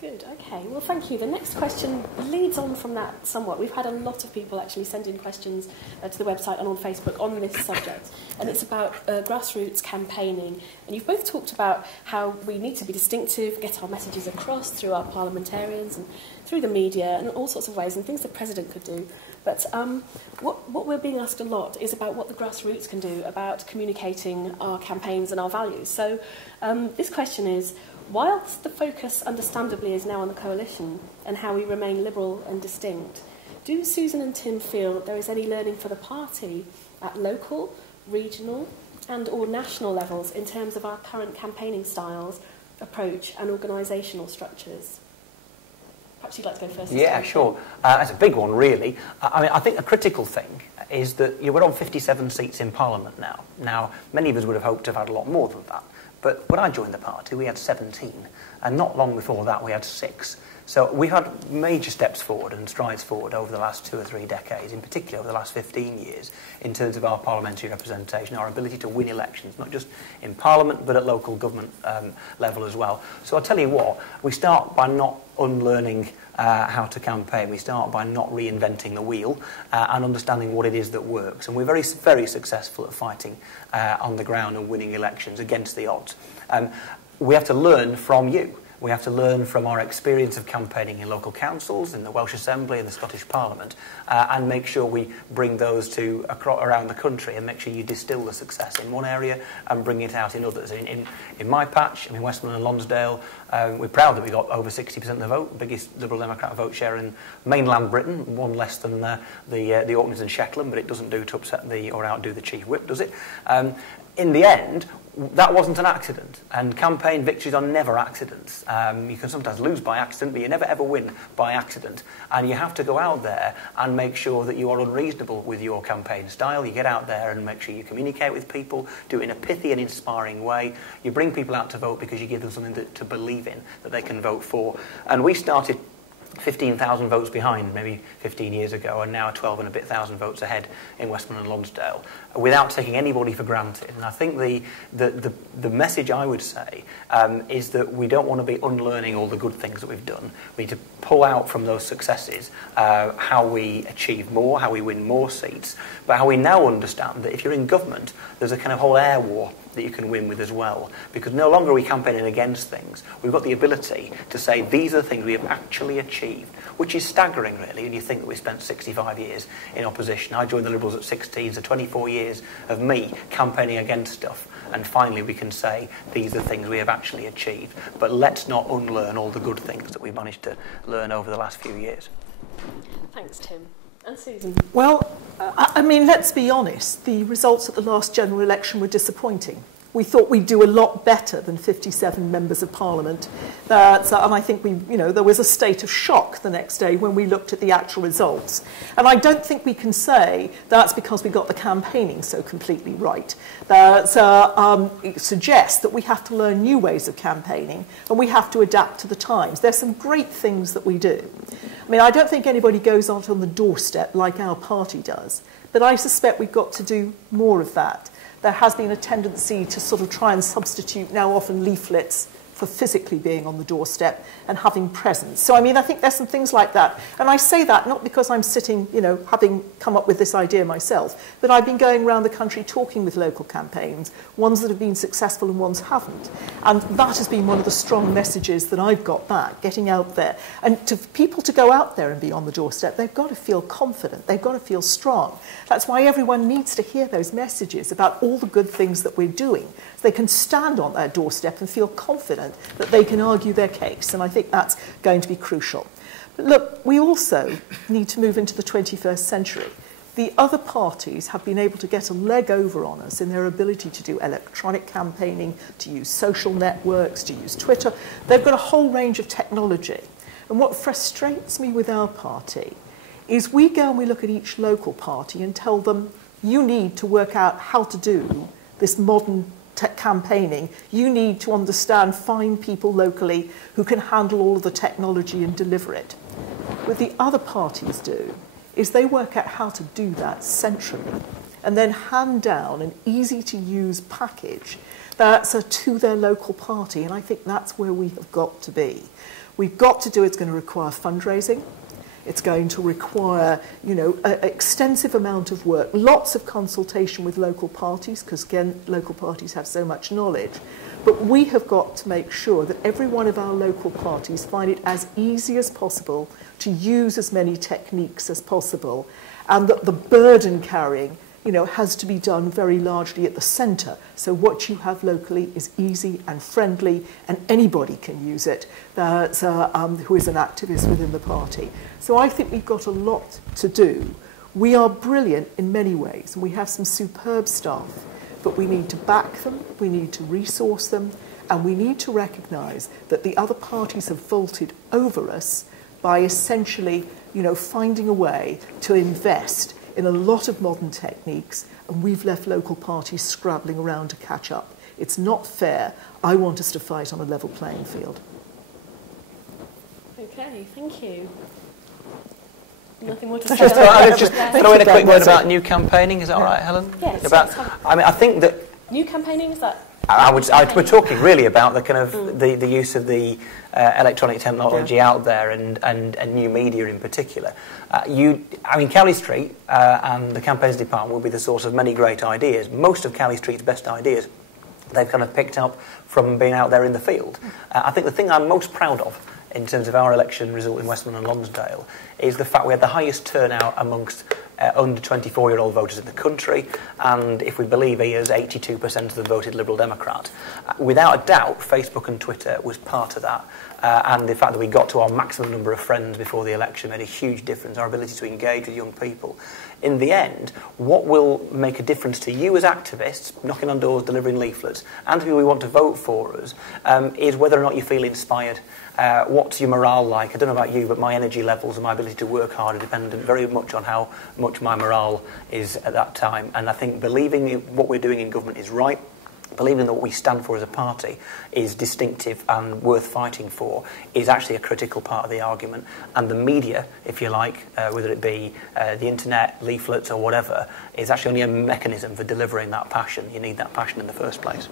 Good, okay. Well, thank you. The next question leads on from that somewhat. We've had a lot of people actually send in questions to the website and on Facebook on this subject, and it's about grassroots campaigning. And you've both talked about how we need to be distinctive, get our messages across through our parliamentarians and through the media and all sorts of ways, and things the President could do. But what we're being asked a lot is about what the grassroots can do about communicating our campaigns and our values. So this question is, whilst the focus understandably is now on the coalition and how we remain liberal and distinct, do Susan and Tim feel there is any learning for the party at local, regional and or national levels in terms of our current campaigning styles, approach and organisational structures? Perhaps you'd like to go first. Yeah, sure. That's a big one, really. I mean, I think a critical thing is that we're on 57 seats in Parliament now. Now, many of us would have hoped to have had a lot more than that. But when I joined the party, we had 17, and not long before that, we had 6. So we've had major steps forward and strides forward over the last 2 or 3 decades, in particular over the last 15 years, in terms of our parliamentary representation, our ability to win elections, not just in Parliament, but at local government level as well. So I'll tell you what, we start by not unlearning how to campaign. We start by not reinventing the wheel and understanding what it is that works. And we're very, very successful at fighting on the ground and winning elections against the odds. We have to learn from you. We have to learn from our experience of campaigning in local councils, in the Welsh Assembly and the Scottish Parliament, and make sure we bring those to around the country and make sure you distill the success in one area and bring it out in others. In my patch, in Westmoreland and Lonsdale, we're proud that we got over 60% of the vote, biggest Liberal Democrat vote share in mainland Britain, one less than the Orkneys and Shetland, but it doesn't do to upset or outdo the Chief Whip, does it? In the end, that wasn't an accident, and campaign victories are never accidents. You can sometimes lose by accident, but you never ever win by accident. And you have to go out there and make sure that you are unreasonable with your campaign style. You get out there and make sure you communicate with people, do it in a pithy and inspiring way. You bring people out to vote because you give them something to believe in, that they can vote for. And we started 15,000 votes behind maybe 15 years ago, and now 12 and a bit thousand votes ahead in Westmoreland and Lonsdale, without taking anybody for granted. And I think the message I would say is that we don't want to be unlearning all the good things that we've done. We need to pull out from those successes how we achieve more, how we win more seats, but how we now understand that if you're in government, there's a kind of whole air war that you can win with as well, because no longer are we campaigning against things. We've got the ability to say these are the things we have actually achieved, which is staggering really, and you think that we spent 65 years in opposition. I joined the Liberals at 16, so 24 years of me campaigning against stuff, and finally we can say these are things we have actually achieved. But let's not unlearn all the good things that we've managed to learn over the last few years. Thanks, Tim. And Susan? Well, I mean, let's be honest. The results at the last general election were disappointing. We thought we'd do a lot better than 57 members of Parliament. And I think there was a state of shock the next day when we looked at the actual results. And I don't think we can say that's because we got the campaigning so completely right. It suggests that we have to learn new ways of campaigning and we have to adapt to the times. There's some great things that we do. I mean, I don't think anybody goes out on the doorstep like our party does, but I suspect we've got to do more of that. There has been a tendency to sort of try and substitute now often leaflets for physically being on the doorstep and having presence. So, I mean, I think there's some things like that. And I say that not because I'm sitting, having come up with this idea myself, but I've been going around the country talking with local campaigns, ones that have been successful and ones haven't. And that has been one of the strong messages that I've got back, getting out there. And to people to go out there and be on the doorstep, they've got to feel confident, they've got to feel strong. That's why everyone needs to hear those messages about all the good things that we're doing. So they can stand on their doorstep and feel confident that they can argue their case, and I think that's going to be crucial. But look, we also need to move into the 21st century. The other parties have been able to get a leg over on us in their ability to do electronic campaigning, to use social networks, to use Twitter. They've got a whole range of technology. And what frustrates me with our party is we go and we look at each local party and tell them, you need to work out how to do this modern campaigning. You need to understand, find people locally who can handle all of the technology and deliver it. What the other parties do is they work out how to do that centrally and then hand down an easy-to-use package to their local party. And I think that's where we have got to be. We've got to do, it's going to require fundraising. It's going to require, an extensive amount of work, lots of consultation with local parties, because again, local parties have so much knowledge. But we have got to make sure that every one of our local parties find it as easy as possible to use as many techniques as possible, and that the burden carrying, has to be done very largely at the centre. So what you have locally is easy and friendly, and anybody can use it who is an activist within the party. So I think we've got a lot to do. We are brilliant in many ways, and we have some superb staff, but we need to back them, we need to resource them, and we need to recognise that the other parties have vaulted over us by essentially, finding a way to invest in a lot of modern techniques, and we've left local parties scrabbling around to catch up. It's not fair. I want us to fight on a level playing field. Okay, thank you. Nothing more to say. Just throw in a quick word about new campaigning. Is that all right, Helen? Yes. I think that new campaigning, is that? We're talking really about the kind of the use of the electronic technology out there and new media in particular. Kelly Street and the campaigns department will be the source of many great ideas. Most of Kelly Street's best ideas they've kind of picked up from being out there in the field. I think the thing I'm most proud of in terms of our election result in Westmoreland and Lonsdale is the fact we had the highest turnout amongst under 24-year-old voters in the country, and if we believe ears, 82% of them voted Liberal Democrat. Without a doubt, Facebook and Twitter was part of that, and the fact that we got to our maximum number of friends before the election made a huge difference, our ability to engage with young people. In the end, what will make a difference to you as activists, knocking on doors, delivering leaflets, and who we want to vote for us, is whether or not you feel inspired. What's your morale like? I don't know about you, but my energy levels and my ability to work hard are dependent very much on how much my morale is at that time. And I think believing what we're doing in government is right, believing that what we stand for as a party is distinctive and worth fighting for is actually a critical part of the argument. And the media, if you like, whether it be the internet, leaflets or whatever, is actually only a mechanism for delivering that passion. You need that passion in the first place.